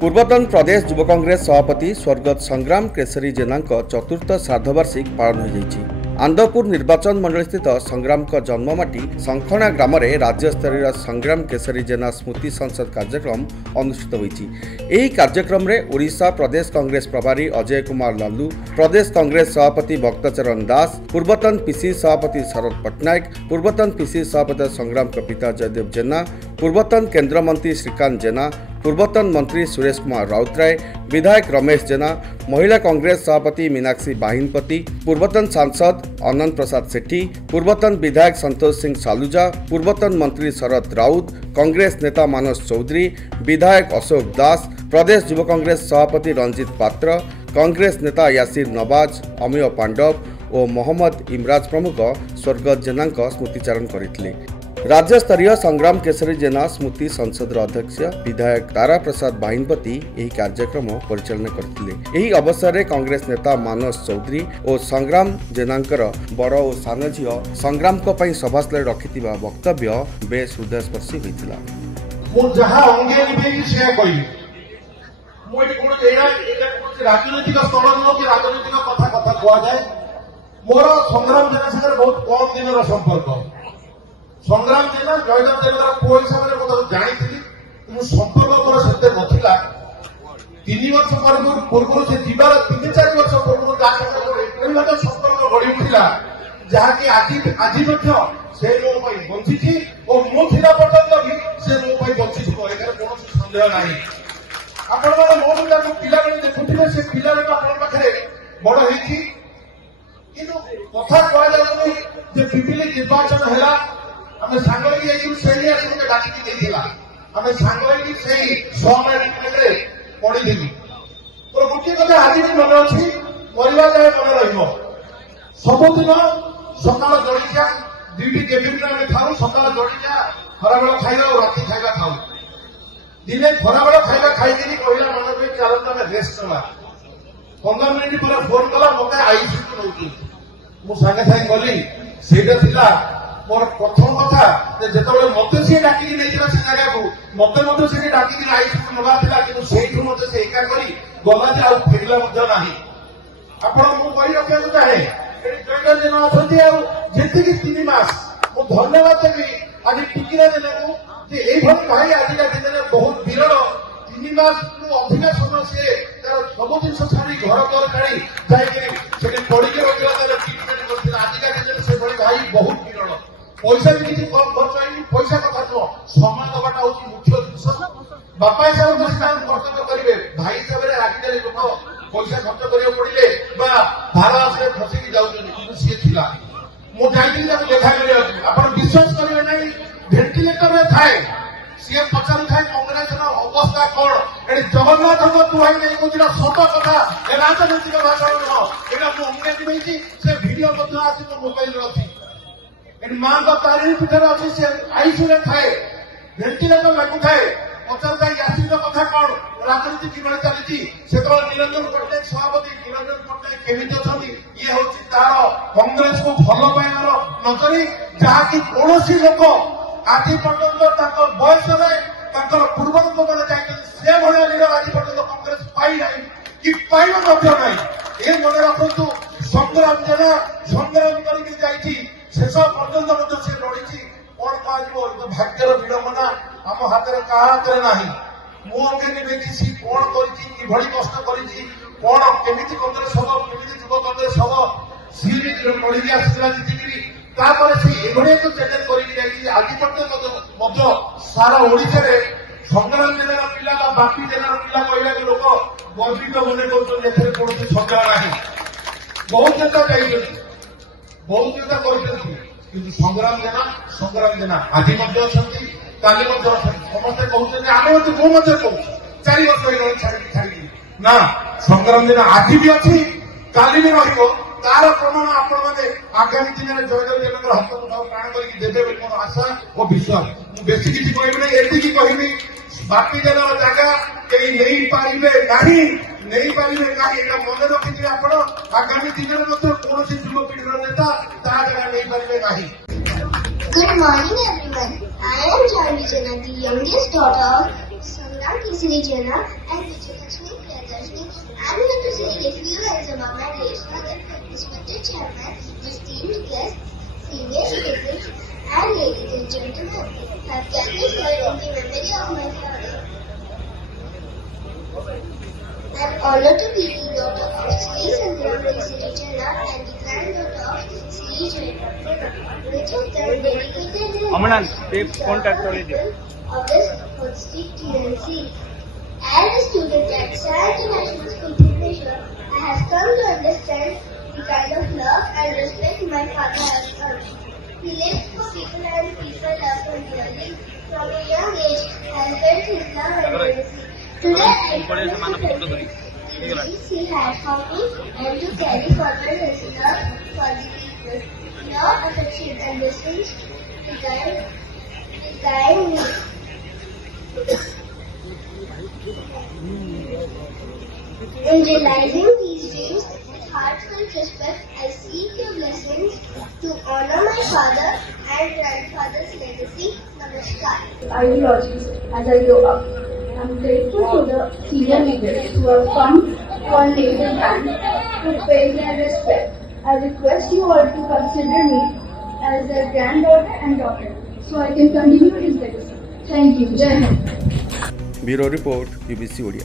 पूर्वतन प्रदेश युव कांग्रेस सभापति स्वर्गत संग्राम केसरी जेना चतुर्थ श्राद्धवार्षिक पालन हो जाइछि। आंदपुर निर्वाचन मंडल स्थित संग्राम जन्ममाटी शंखणा ग्राम में राज्यस्तरीय संग्राम केसरी जेना स्मृति संसद कार्यक्रम अनुष्ठित होइछि। एही कार्यक्रम रे ओडिशा प्रदेश कांग्रेस प्रभारी अजय कुमार लालू, प्रदेश कांग्रेस सभापति भक्तचरण दास, पूर्वतन पीसी सभापति शरद पट्टनायक, पूर्वतन पीसी सभापति संग्राम पिता जयदेव जेना, पूर्वतन केंद्र मंत्री श्रीकांत जेना, पूर्वतन मंत्री सुरेश कुमार राउतराय, विधायक रमेश जेना, महिला कांग्रेस सभापति मीनाक्षी बाहिनपति, पूर्वतन सांसद अनंत प्रसाद सेठी, पूर्वतन विधायक संतोष सिंह सालुजा, पूर्वतन मंत्री शरद राउत, कांग्रेस नेता मानस चौधरी, विधायक अशोक दास, प्रदेश युव कांग्रेस सभापति रंजित पात्र, कांग्रेस नेता यासिर नवाज, अमीय पांडव और मोहम्मद इमराज प्रमुख स्वर्गत जेना स्मृतिचारण करथिले। राज्यस्तरीय संग्राम केसरी जेना स्मृति संसद अध्यक्ष विधायक तारा प्रसाद बाहिनपति यह कार्यक्रम परिचालन करथिले। एही अवसर में कांग्रेस नेता मानस चौधरी और संग्राम जेनांकर बड़ और सान झील संग्राम को पई सभास्थल रखिथिबा वक्तव्य बेस हृदयस्पर्शी होइतिला। मु जहा अंगे निभेई से कहि मु एटी कोन एरा राजनीतिक स्थल नो कि राजनीतिक कथा कथा कोआ जाय। मोर संग्राम जेना संगे बहुत कम दिन रो संपर्क। संग्राम जेना जयदेव जेना पुओ हिसाब रे कथा जानि थिली कि संपर्क मोर सत्य नथिला। 3 वर्ष पूर्व से जीवार 3-4 वर्ष पूर्व जाके संपर्क गढ़ी उठिला जहा कि आज से मो पई बंचिछि और मो थिला पर्यंत भी से मो पई बंचिछि एकर कोनोसी संदेह नाही। आपण माने मो पिला पिला देखुथिले से पिला आपण पाखरे बड़ हेछि किंतु कथा कहला जाउनी जे पिपिली निर्वाचन हैला हमें सांगई के सही आसे डाकी देथिला। हमें सांगई सही समय रे पड़ी दिली तो गोटे कथा आज भी मन अच्छी मरिया जाए मन रहिबो। सबुदिन सकाल जलिया ड्यूटी केबिन में थाउ सकाल जलिया खराबेला खाइबा और राति खाइबा खाऊ। दिने खराबेला खाइबा खाइदिनी कहला मन पे चालत में रेस्ट कला 15 मिनिट पर फोन कला मते आईसीयू नउती मु संगे संगे गली सेटा थिला मोर प्रथम कथा जेतबे मते से डाकी नेतिला से जगह को मते से डाकी आईसीयू नबा थिला कि सेठु मते से एका करी गला जे आ फेरला मध्य नाही। आपण मु कहि रखे चाहे जयदेव जेना अछंती आ जेति कि 3 मास मु धन्यवाद देबी आज टिकिरा देले को जे एई भली भाई आज का दिन में बहुत विरल 3 मास को अधिक समय से तार सब दिन छाड़ी घर घर काढी जाई कि सेठी पड़ी के रखला ते ट्रीटमेंट करथिला। आज का दिन से बड़ी भाई बहुत विरल पैसा भी किसी कम खर्च होइनी। पैसा कथा नो समय दबाटा होची मुख्य जिनिस। बापा हिसाब से काम कर्तव्य करिवे भाई हिसाब रे रागिदारी लोक पैसा खर्च करियो पड़िले बा धारा आसरे फसी की जाउछन किंतु से थिला मु जाइली ताको देखा करियो आपण विश्वास करिवे नै वेंटिलेटर रे थाए से पचार थाए कांग्रेस रो अवस्था कोन एडी जगन्नाथ को तुहाई नै कोजिरा सत कथा ए राजनीतिक भाषण न एटा मु अंगे दिबेची से वीडियो मध्ये आसी मो मोबाइल रे अछि एडी मां का तारीफ पिटर अछि से आईसीयू रे थाए वेंटिलेटर लागु थाए पचार जाई यासिर कथा कोन राजनीति किबळे चलिछि से तो निरंजन पट्टनायक सभापति निरंजन पट्टनायक केमिति अछंती ये होछि तार कांग्रेस को भलो पाइनार नजरी जहा कि कोनोसी लोक आज पर्यंत ताको बयस रे ताकर पूर्वजों माने जाय से भले लीडर आज पर्यंत कांग्रेस पाई नाही कि पाइबो मध्य नाही। ए मने रखंतु संग्राम जेना संग्राम करिक जाईछि शेष पर्यंत मध्य से लड़ीछि कोन पाइबो तो भाग्यर विडंबना आम हाथ में कहा हाथ नाही। मु अंगे निबेची सी कोन करिछि कि भली कष्ट करिछि कोन केमिति कांग्रेस सब केमिति युव कांग्रेस सब सीरी लड़ी आसीला जितिकरी तापर से एभले तो चैलेंज करिक जाईछि। आज पर्यंत मध्य सारा ओडिसा रे संग्राम जेना पिला बा बापी जेना पिला कहला के लोक गर्वित मने करछन एथरे कोनोसी संग्राम नाही। बहुत नेता जाईछन बहुत नेता करिछन किंतु संग्राम जेना आज मध्य अछंती काली मध्य अछंती समस्त कहउछन आमे मो मध्य कहू 4 वर्ष होई छाड़ी ना संग्राम जेना आज भी अछि काली भी रहिबो तार प्रमाण आपण माने आगामी दिन में जयदेव जेना हाथ उठाओ प्राण करी देबे बोली मोर आशा और विश्वास। मु बेसी किछि कहबी नै एति की कहबी बाकी जगह जगह केही नहीं पारिबे नाही एटा मन रखिथिबे आपण आगामी दिन में मतलब कोनोसी युवा पीढ़ीर नेता ता जगह नहीं पारिबे नाही। Good morning everyone. I am Janvi Jana, the youngest daughter of Sangram Kesari Jana and Vijayalakshmi Priyadarshini. I'm here to say a few words about my late father, respected chairman, esteemed guests, senior citizens, and ladies and gentlemen. I've kept this here in the memory of my father. I'm honored to be the daughter of Sri Sangram Kesari Jana and the granddaughter of Sri Jayapatana. Both of them dedicated their lives to of this holistic TNC. As a student at Sai International School, Bhubaneswar, I have come to understand the kind of love and respect my father has earned. He lived for people and people loved him dearly. From a young age, I felt his love and legacy. Today, I promise to continue the dreams he had for me and to carry forward his love for the people. Your affection and blessings to guide me. In realizing these dreams with heartfelt respect, I seek your blessings to honor my father and grandfather's legacy. Namaskar. Ideologies as I grow up. I'm grateful to the senior leaders who have come for later time to pay their respect. I request you all to consider me as their granddaughter and daughter so I can continue his legacy. Thank you. Jai Hind. Bureau Report, BBC Odia.